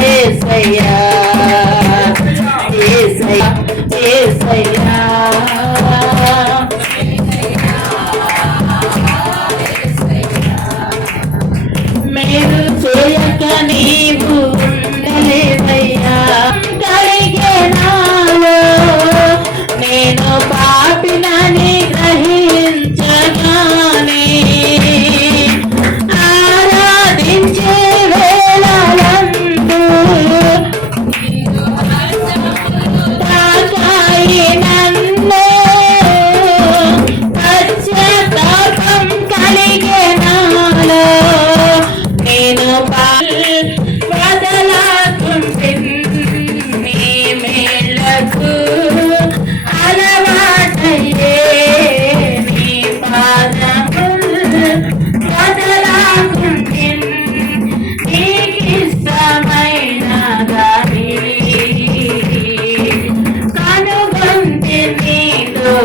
Yes, I am. Yes,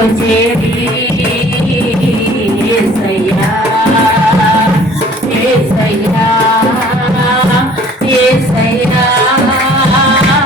porque